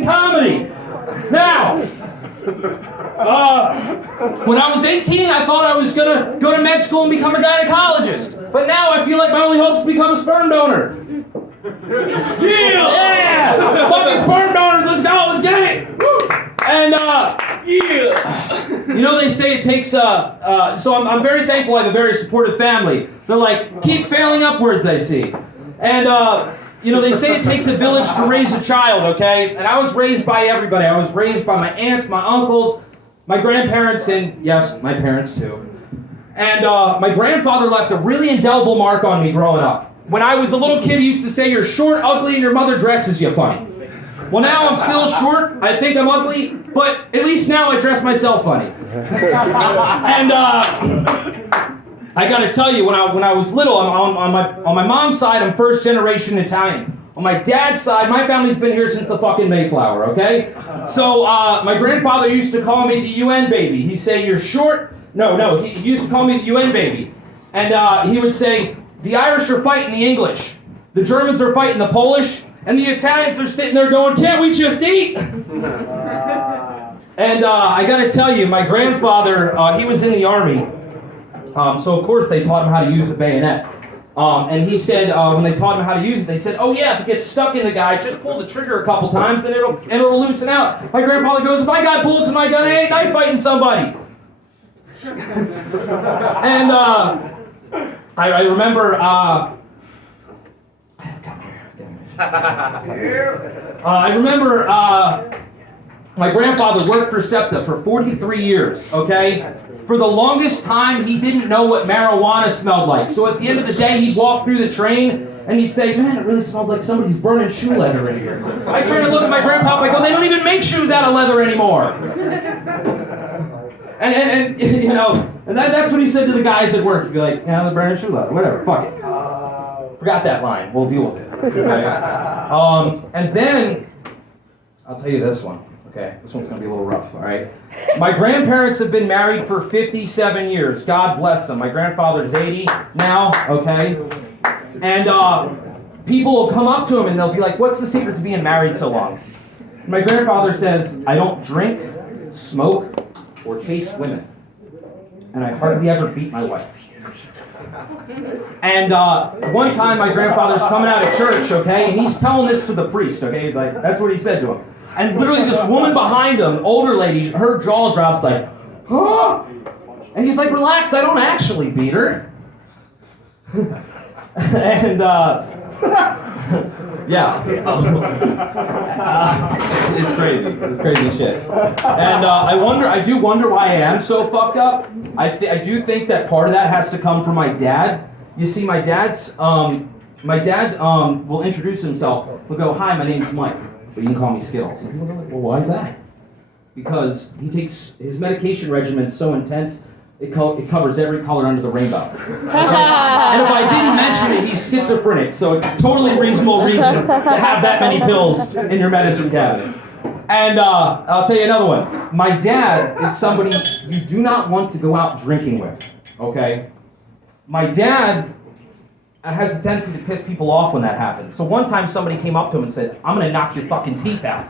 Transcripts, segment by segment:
fucking comedy. Now, when I was 18, I thought I was gonna go to med school and become a gynecologist. But now I feel like my only hope is to become a sperm donor. Yeah! Fucking sperm donors, let's go, let's get it! And, you know, they say it takes, so I'm very thankful I have a very supportive family. They're like, keep failing upwards, I see. And, you know, they say it takes a village to raise a child, okay? And I was raised by everybody. I was raised by my aunts, my uncles, my grandparents, and yes, my parents too. And my grandfather left a really indelible mark on me growing up. When I was a little kid, he used to say, you're short, ugly, and your mother dresses you funny. Well, now I'm still short. I think I'm ugly, but at least now I dress myself funny. And I gotta tell you, when I was little, on my mom's side, I'm first generation Italian. On my dad's side, my family's been here since the fucking Mayflower, okay? So my grandfather used to call me the UN baby. He'd say, you're short. No, he used to call me the UN baby. And he would say, the Irish are fighting the English. The Germans are fighting the Polish. And the Italians are sitting there going, can't we just eat? And I gotta tell you, my grandfather, he was in the army. So of course they taught him how to use a bayonet. And he said, when they taught him how to use it, they said, oh yeah, if it gets stuck in the guy, just pull the trigger a couple times and it'll loosen out. My grandfather goes, if I got bullets in my gun, I ain't knife fighting somebody. And I remember, my grandfather worked for SEPTA for 43 years, okay? For the longest time, he didn't know what marijuana smelled like. So at the end of the day, he'd walk through the train and he'd say, man, it really smells like somebody's burning shoe leather in here. I turn and look at my grandpa and I go, they don't even make shoes out of leather anymore. And you know, and that's what he said to the guys at work. He'd be like, yeah, they're burning shoe leather, whatever, fuck it. Forgot that line, we'll deal with it. Okay? And then, I'll tell you this one. Okay, this one's going to be a little rough, all right? My grandparents have been married for 57 years. God bless them. My grandfather's 80 now, okay? And people will come up to him and they'll be like, what's the secret to being married so long? And my grandfather says, I don't drink, smoke, or chase women. And I hardly ever beat my wife. And one time my grandfather's coming out of church, okay? And he's telling this to the priest, okay? He's like, that's what he said to him. And literally this woman behind him, older lady, her jaw drops like, huh? And he's like, relax, I don't actually beat her. And, yeah. It's crazy. It's crazy shit. And I do wonder why I am so fucked up. I do think that part of that has to come from my dad. You see, my dad will introduce himself. He'll go, hi, my name's Mike. But you can call me Skittles. And people go, well, why is that? Because he takes his medication regimen is so intense, it covers every color under the rainbow. And if I didn't mention it, he's schizophrenic, so it's a totally reasonable reason to have that many pills in your medicine cabinet. And I'll tell you another one. My dad is somebody you do not want to go out drinking with, okay? My dad has a tendency to piss people off when that happens. So one time somebody came up to him and said, I'm gonna knock your fucking teeth out.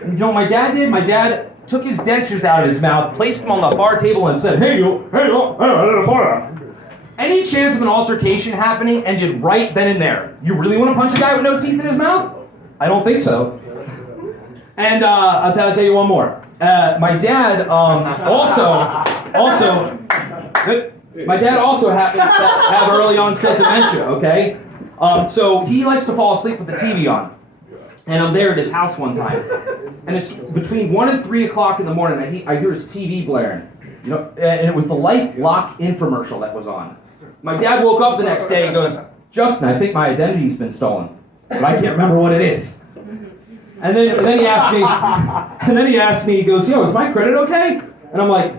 And you know what my dad did? My dad took his dentures out of his mouth, placed them on the bar table and said, hey, any chance of an altercation happening ended right then and there. You really want to punch a guy with no teeth in his mouth? I don't think so. And I'll tell you one more. My dad my dad also happens to have early onset dementia, okay? So he likes to fall asleep with the TV on. And I'm there at his house one time. And it's between 1 and 3 o'clock in the morning. I hear his TV blaring. You know, and it was the LifeLock infomercial that was on. My dad woke up the next day and goes, Justin, I think my identity's been stolen. But I can't remember what it is. And then he asked me, he goes, yo, is my credit okay? And I'm like,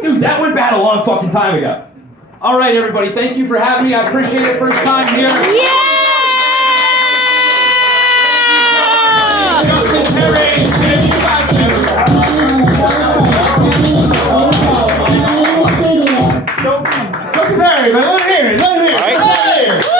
dude, that went bad a long fucking time ago. All right, everybody, thank you for having me. I appreciate it. First time here. Yeah! Justin Perry, man, let him hear it.